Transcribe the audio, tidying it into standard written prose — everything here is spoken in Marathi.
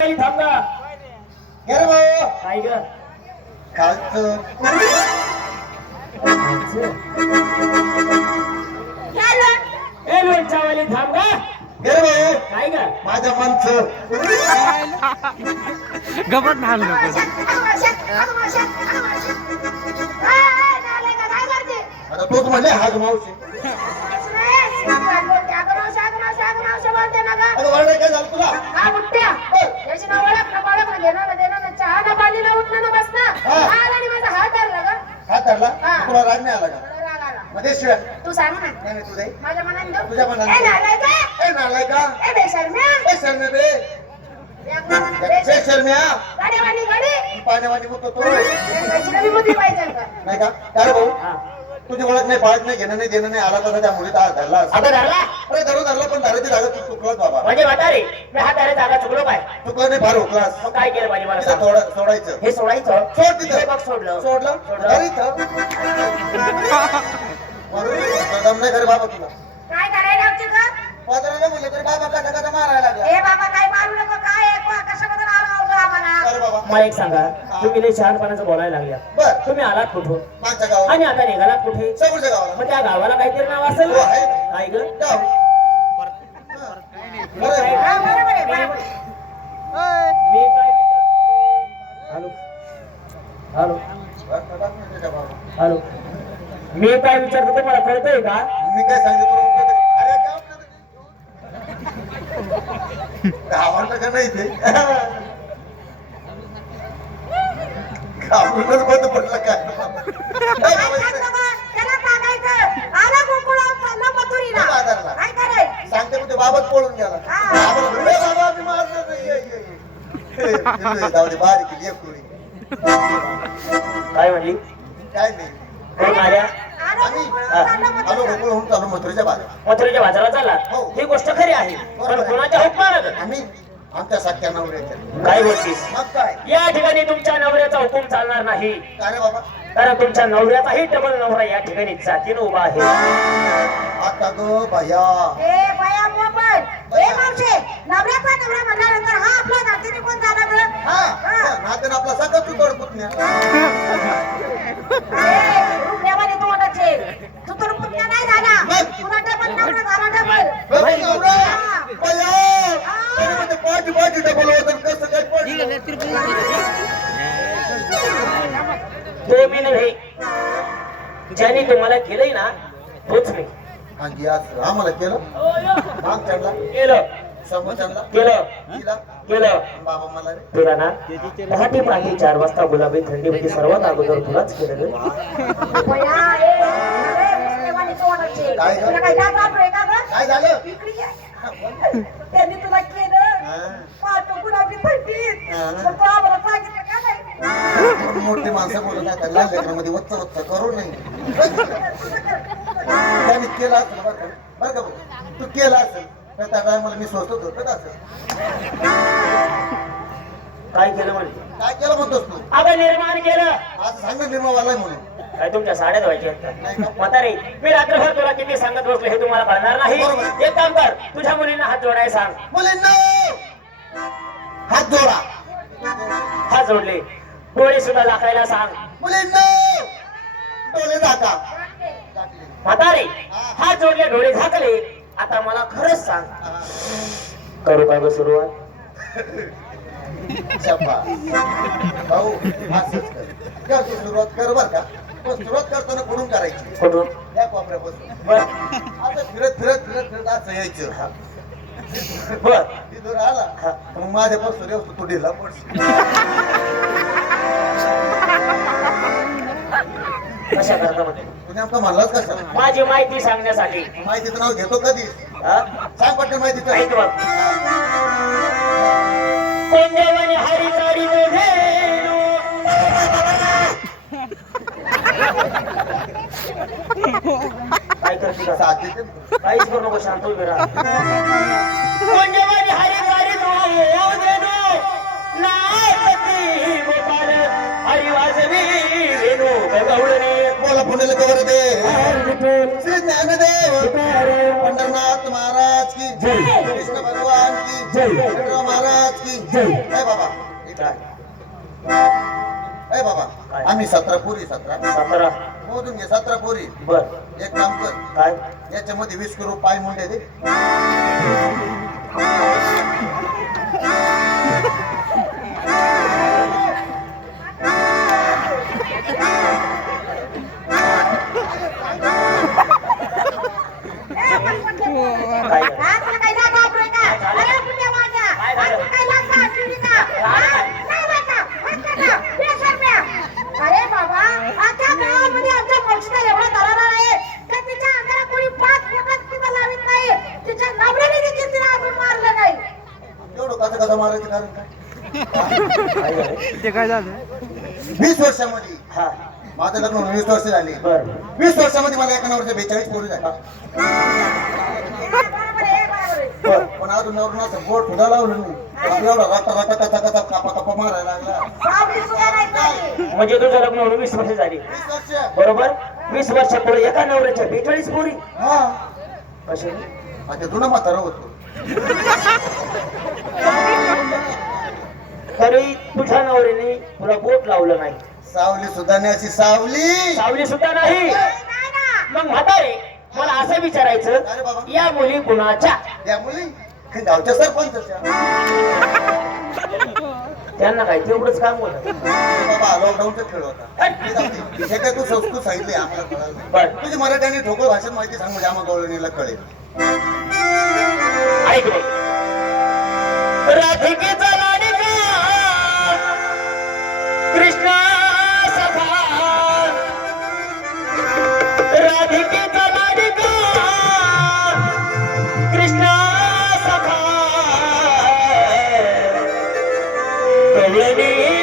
थांबा. गे रे भाऊ काय ग खालचं ए लोणच्यावाली थांबा. गे रे भाऊ काय ग माझ्या मनचं गबट नाल नको आता तोच म्हणले हाग मावशी अरे वरडे काय झालं तुला हात धरला तुला राग नाही आला का मध्ये शिवाय तू सांग ना नाही नाही, तू दे माझ्या मनात तुझ्या मनात ए नालाय का ए शर्मे बे ए शर्म्या पाण्यावाणी बोलतो तो नाही का अरे भाऊ तुझी ओळख नाही पाळत नाही घेणं नाही देणं नाही आला तर त्या मुलीचा हात धरला आता धरला अरे धरून धरला पण धरायची जागा तू चुकलास बाबा म्हणजे म्हातारे मी हा त्याला जागा चुकलो काय चुकलं नाही फार हुकलास मग काय केलं पाहिजे मला तिथं सांग. सोडायचं हे सोडायचं सोड तिथं. हे बघ सोडलं सोडलं सोडलं. अरे इथं दम नाही करे बाबा तुला काय करायला पात्राला म्हणलं तरी बाबा कसा कसा मारायला लागला हे बाबा काय मारू नको काय कशाबद्दल आला होता आम्हाला अरे बाबा मला एक सांगा तुम्ही लय शहाणपणाचं बोलायला लागल्या बर तुम्ही आलात कुठून मागच्या गावाला आणि आता निघालात कुठे समोरच्या गावाला मग त्या गावाला काहीतरी नाव असेल हो, आहे. काय ग गाव. अरे, हा, बरोबर आहे बरोबर. मी काय हॅलो हॅलो हॅलो मी काय विचारतो ते मला कळतंय का मी काय सांगितलं अरे गावाला का नाही ते गावालाच बंद पडलं काय त्याला सांगायचं आला गोकुळात चालला मथुरीला बाजारला. काय करायचं सांगते म्हणजे बाबाच पळून गेला बाबा म्हणतो, "ए बाबा मी मारलं नाही ये, ये, ये." ए, जाऊ दे बारीक एक कुळी काय म्हणली काय नाही कोण आल्या आला आम्ही गोकुळात चालला आलो मथुरीला गोकुळ होऊन चालू मथुरेच्या बाजार मथुरेच्या बाजारात चालला हो. ही गोष्ट खरी आहे पण कोणाच्या हुकमानं आम्ही आमच्या सख्या नवऱ्याच्या काय बोलतीस मग काय या ठिकाणी तुमच्या नवऱ्याचा हुकूम चालणार नाही काय रे बाबा कारण तुमच्या नवऱ्याचाही डबल नवरा या ठिकाणी जातीनं उभा आहे आता ग भया ए बाया मोबाईल ए मावशे नवऱ्याचा नवरा म्हणल्यानंतर हा आपला नातीने कोण झाला ग हा नात्यानं आपला सगळं तू तोड पुतण्या रुपयावाले तोंडाचे तू तर पुण्या नाही झाला मग? तुला डबल नवरा झाला डबल ए, नवरा भया अरे म्हणजे पाठी पाठी डबल होतं कसं काय पडलं तो मी नव्हे ज्याने तुम्हाला केलंय ना तोच मी आणि आज आम्हाला केलं माग चढला केलं समोर चढला केलं तिला केलं बाबा मला रे तुला ना पहाटे पहाटे 4 वाजता गुलाबी थंडीमध्ये सर्वात अगोदर तुलाच केलं ग. बया ए रुपयावाले तोंडाचे काय ग? तुला काय दात वापरे का ग काय झालं इकडे ये. त्यांनी तुला केलं हा. पाहतो गुलाबी थंडीत हा. पण तू आम्हाला सांगितलं का नाही मोठी माणसं बोलत आता लहान लेकरांमध्ये वच्च वच्च करू नाही त्यांनी केलं असेल बरं का बरं का भाऊ? तू केलं असेल तर त्या टायमाला मी स्वस्तच होतो का असं काय केलं म्हणजे काय केलं म्हणतोस तू अगं निर्माण केलं आज सांग निर्मवाला म्हणून काय तुमच्या साड्या धुवायच्या आहेत का? म्हातारे मी रात्रभर तुला किती सांगत बसलो हे तुम्हाला कळणार नाही बरोबर. एक काम कर तुझ्या मुलींना हात जोडाय सांग मुलींना हात जोडा हात जोडले डोळे सुद्धा दाखायला सांग मुलींना डोळे दाखा म्हातारे हात जोडले डोळे झाकले आता मला खरंच सांग करू काय ग सुरुवात शब्बा भाऊ असंच कर तू सुरुवात कर बर का पण सुरुवात करताना कुठून करायची कुठून या कोपऱ्यापासून बर आता फिरत फिरत फिरत फिरत असं यायचं हा बर तिथून आला हा. मग माझ्यापासून येऊ तू ढिला पडशील कशा करता म्हणजे तू नेमकं म्हणलाच कसं माझी माहिती सांगण्यासाठी माहितीचं नाव घेतो कधी हा? सांग पटकन माहितीचं ऐक बघ कोण देवाने हरी चारी धेनु काय करते का साथीचे काहीच करू नको शांत उभे राहा कोण देवाने हरी चारी धेनु नाचती गोपाल हरी वाजवी वेणू गवळणी बोला पुण्याला कवर दे श्री ज्ञानदेव पंढरनाथ महाराज की जय. कृष्ण भगवान की जय. महाराज महाराज की जय. ए बाबा इकडे आहे. ए बाबा काय? आम्ही 17 पोरी 17 17. मोजून घे 17 पोरी. बर. एक काम कर काय? याच्यामध्ये 20 किलो पाय मुंडे दे. काय झालं? हा, तुला काही लाज वाटतोय का? अरे पुण्या माझ्या. काय झालं? हा, तू काही लाज वाटली का? हा? नाही वाटत. वाटत का? बेशरम्या. अरे बाबा, आता गावामध्ये आमच्या मावशीला एवढा दरारा आहे का तिच्या अंगाला कोणी 5 फुटात सुद्धा लावित नाही. तिच्या नवऱ्याने देखील तिला अजून मारलं नाही. एवढं कसं मारायचं कारण काय? काय झालं? ते काय झालं 20 वर्षामध्ये हा. माझं लग्न होऊन 20 वर्ष झाली. बर. 20 वर्षामध्ये मला एका नवरच्या 42 पोरी झाल्या. बरोबर आहे, बरोबर आहे. बर. पण अजून नवरनं असं बोट सुद्धा लावलं नाही. आपलं एवढा रटा कचा कापा कापा मारायला लागला. सावली सुद्धा नाही झाली. म्हणजे तुझं लग्न होऊन 20 वर्ष झाली. 20 वर्ष. बरोबर. 20 वर्षापूर्वी एका नवऱ्याच्या 42 पोरी. हा कशी? आता जुना म्हातारा होतो. तरी तुझ्या नवऱ्याने तुला बोट लावलं नाही. सावली सुद्धा नाही अशी सावली. सावली सुद्धा नाही. नाही ना. मग म्हातारे मला असं अरे विचारायचं, बाबा. या मुली कुणाच्या? त्या मुली गावच्या सरपंचच्या. त्यांना काय तेवढंच काम होतं. बाबा लॉकडाऊनचा खेळ होता. हे काय तू संस्कृत सांगितले आम्हाला कळलं नाही. बर. तुझी मराठी आणि ठोकळ भाषेत माहिती सांग म्हणजे आम्हाला गवळणीला कळेल. ऐक बघ. राधिकेचा लाडका कृष्णा सखा, राधिकेचा लाडका कृष्णा सखा, कवळणी